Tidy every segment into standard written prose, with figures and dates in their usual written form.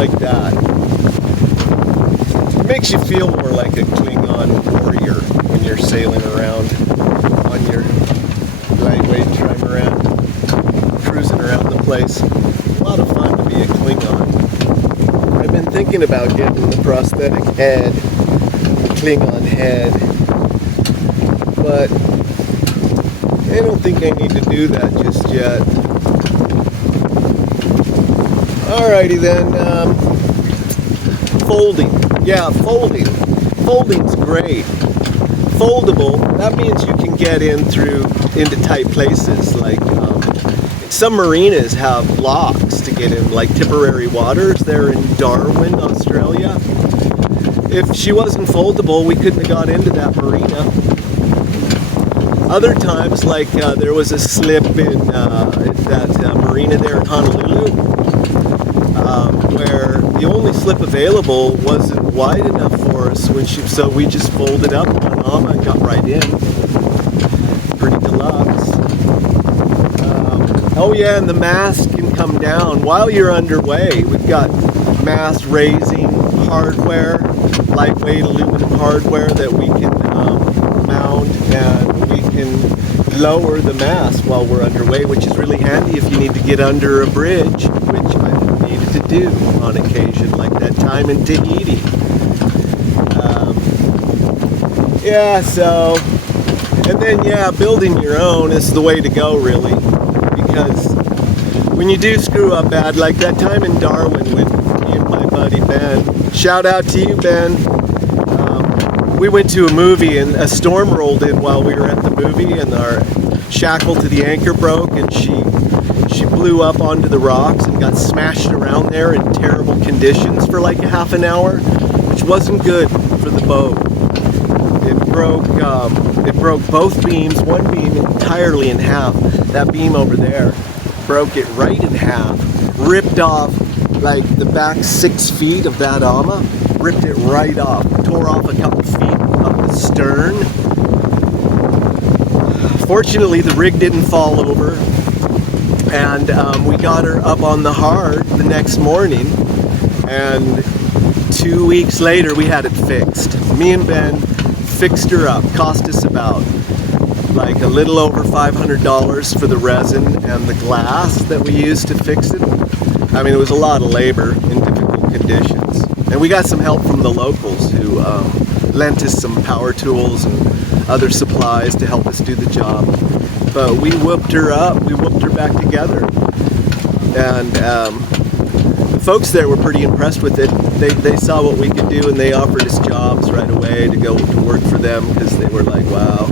like that. It makes you feel more like a Klingon warrior when you're sailing around on your lightweight trimaran, cruising around the place. A lot of fun to be a Klingon. I've been thinking about getting the prosthetic head, the Klingon head, but I don't think I need to do that just yet. Alrighty then, folding. Yeah, folding. Folding's great. Foldable, that means you can get into tight places. Like some marinas have locks to get in, like Tipperary Waters. They're in Darwin, Australia. If she wasn't foldable, we couldn't have got into that marina. Other times, like there was a slip in that marina there in Honolulu, where the only slip available wasn't wide enough for us so we just folded up on Ama and got right in. Pretty deluxe. Oh yeah, and the mast can come down while you're underway. We've got mast raising hardware, lightweight aluminum hardware that we can mount, and we can lower the mast while we're underway, which is really handy if you need to get under a bridge, which I've needed to do on occasion, like that time in Tahiti. Yeah, so, and then yeah, building your own is the way to go, really, because when you do screw up bad, like that time in Darwin with me and my buddy Ben, shout out to you, Ben. We went to a movie and a storm rolled in while we were at the movie, and our shackle to the anchor broke, and she blew up onto the rocks and got smashed around there in terrible conditions for like a half an hour, which wasn't good for the boat. It broke both beams, one beam entirely in half. That beam over there broke it right in half, ripped off like the back 6 feet of that Ama, ripped it right off, tore off a couple feet of the stern. Fortunately, the rig didn't fall over, and we got her up on the hard the next morning, and 2 weeks later we had it fixed. Me and Ben fixed her up. Cost us about like a little over $500 for the resin and the glass that we used to fix it. I mean, it was a lot of labor in difficult conditions. And we got some help from the locals who lent us some power tools and other supplies to help us do the job. But we whooped her up, we whooped her back together. And the folks there were pretty impressed with it. They saw what we could do, and they offered us jobs right away to go to work for them, because they were like, wow.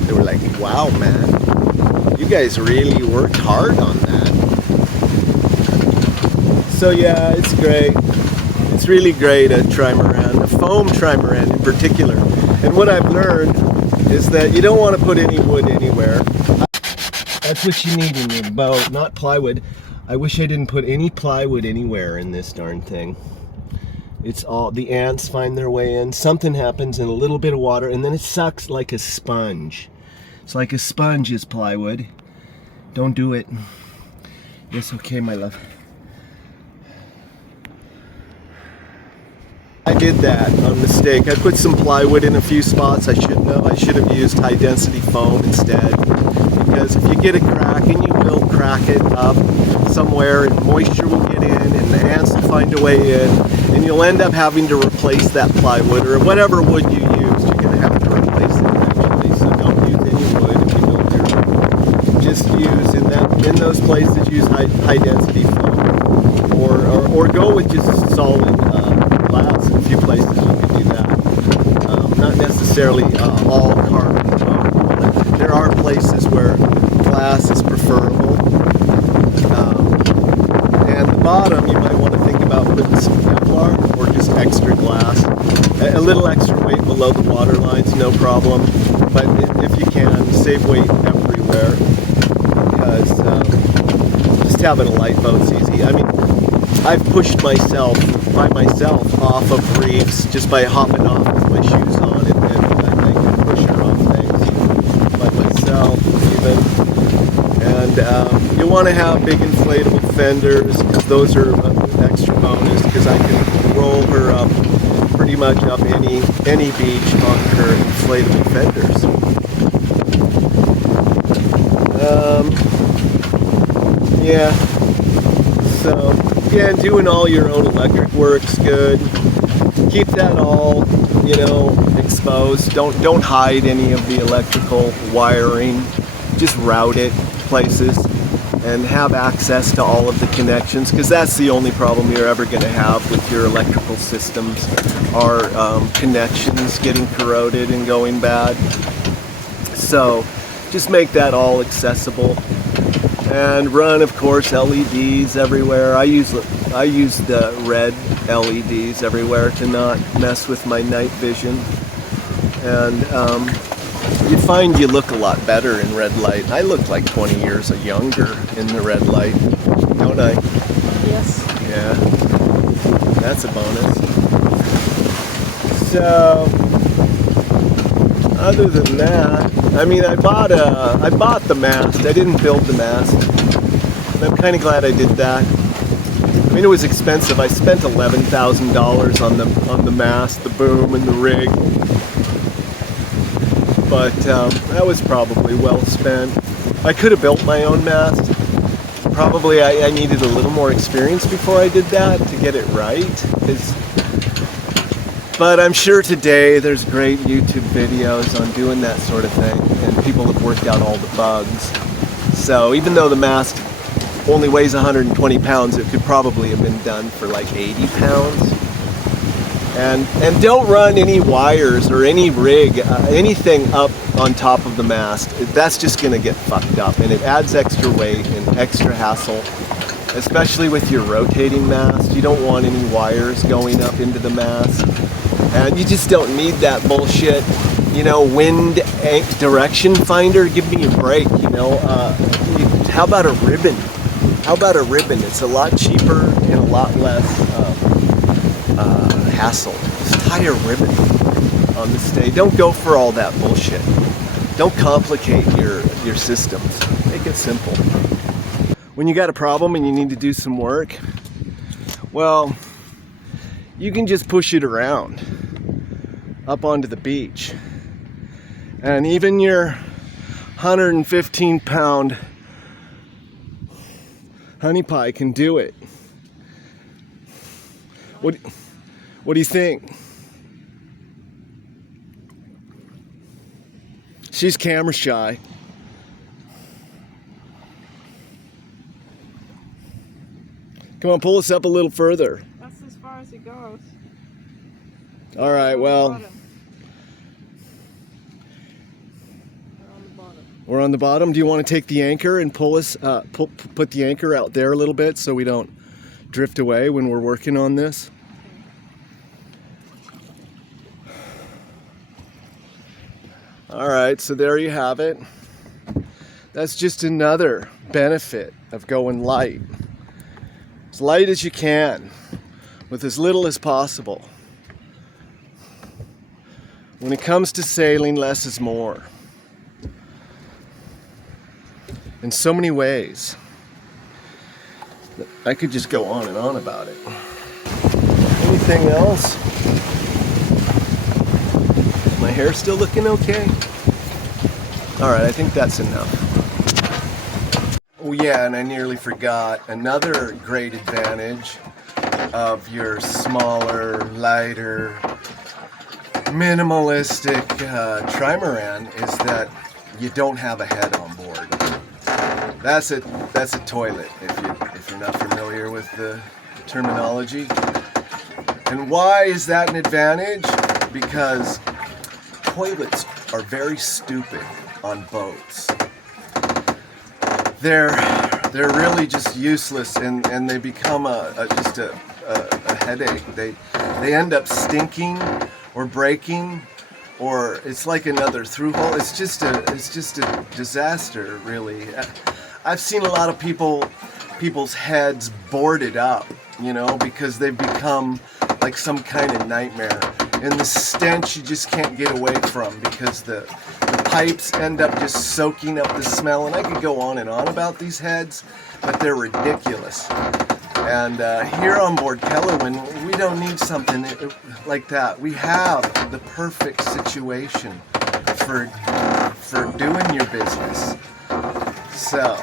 They were like, wow, man, you guys really worked hard on that. So yeah, it's great. It's really great, a trimaran, a foam trimaran in particular. And what I've learned is that you don't want to put any wood anywhere. That's what you need in your boat, not plywood. I wish I didn't put any plywood anywhere in this darn thing. It's all, the ants find their way in, something happens, and a little bit of water, and then it sucks like a sponge. It's like a sponge is plywood. Don't do it. Yes, okay, my love. I did that on mistake. I put some plywood in a few spots. I should have used high density foam instead. Because if you get a crack, and you will crack it up somewhere, and moisture will get in, and the ants will find a way in, and you'll end up having to replace that plywood, or whatever wood you used. You're going to have to replace it eventually. So don't use any wood if you build your own. Just use in those places, use high density foam, or go with just solid glass. In a few places you can do that. Not necessarily all carbon foam. There are places where glass is preferable. And the bottom, you might want to think about putting some Kevlar or just extra glass. A little extra weight below the water line's no problem, but if you can, save weight everywhere, because just having a light boat's easy. I mean, I've pushed myself off of reefs just by hopping off with my shoes on, and I can push her off things by myself even. And You want to have big inflatable fenders, because those are an extra bonus, because I can roll her up pretty much up any beach on her inflatable fenders. Yeah. So yeah, doing all your own electric work's good. Keep that all, you know, exposed. Don't hide any of the electrical wiring. Just route it places and have access to all of the connections, because that's the only problem you're ever going to have with your electrical systems are connections getting corroded and going bad. So just make that all accessible, and run, of course, LEDs everywhere. I use the red LEDs everywhere to not mess with my night vision, and you find you look a lot better in red light. I look like 20 years younger in the red light, don't I? Yes. Yeah, that's a bonus. So, other than that, I mean, I bought the mast. I didn't build the mast, and I'm kind of glad I did that. I mean, it was expensive. I spent $11,000 on the mast, the boom, and the rig. But that was probably well spent. I could have built my own mast. Probably I needed a little more experience before I did that to get it right. But I'm sure today there's great YouTube videos on doing that sort of thing, and people have worked out all the bugs. So even though the mast only weighs 120 pounds, it could probably have been done for like 80 pounds. And don't run any wires or any rig, anything up on top of the mast. That's just going to get fucked up, and it adds extra weight and extra hassle, especially with your rotating mast. You don't want any wires going up into the mast, and you just don't need that bullshit, you know, wind direction finder. Give me a break, you know. How about a ribbon? How about a ribbon? It's a lot cheaper and a lot less hassle. Just tie a ribbon on the stay. Don't go for all that bullshit. Don't complicate your systems. Make it simple. When you got a problem and you need to do some work, well, you can just push it around up onto the beach. And even your 115 pound honey pie can do it. What do you think? She's camera shy. Come on, pull us up a little further. That's as far as it goes. All right, well. We're on the bottom. Do you want to take the anchor and pull us, put the anchor out there a little bit so we don't drift away when we're working on this? All right, so there you have it. That's just another benefit of going light. As light as you can, with as little as possible. When it comes to sailing, less is more. In so many ways. I could just go on and on about it. Anything else? My hair still looking okay? Alright, I think that's enough. Oh yeah, and I nearly forgot. Another great advantage of your smaller, lighter, minimalistic Trimaran is that you don't have a head on board. That's a toilet if you're not familiar with the terminology. And why is that an advantage? Because toilets are very stupid on boats. They're really just useless, and they become just a headache. They end up stinking or breaking, or it's like another through hole. It's just a disaster, really. I've seen a lot of people's heads boarded up, you know, because they've become like some kind of nightmare. And the stench you just can't get away from because the pipes end up just soaking up the smell. And I could go on and on about these heads, but they're ridiculous. And here on board Kellerwin, we don't need something like that. We have the perfect situation for doing your business. So,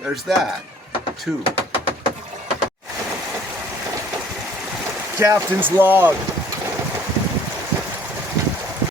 there's that, too. Captain's log.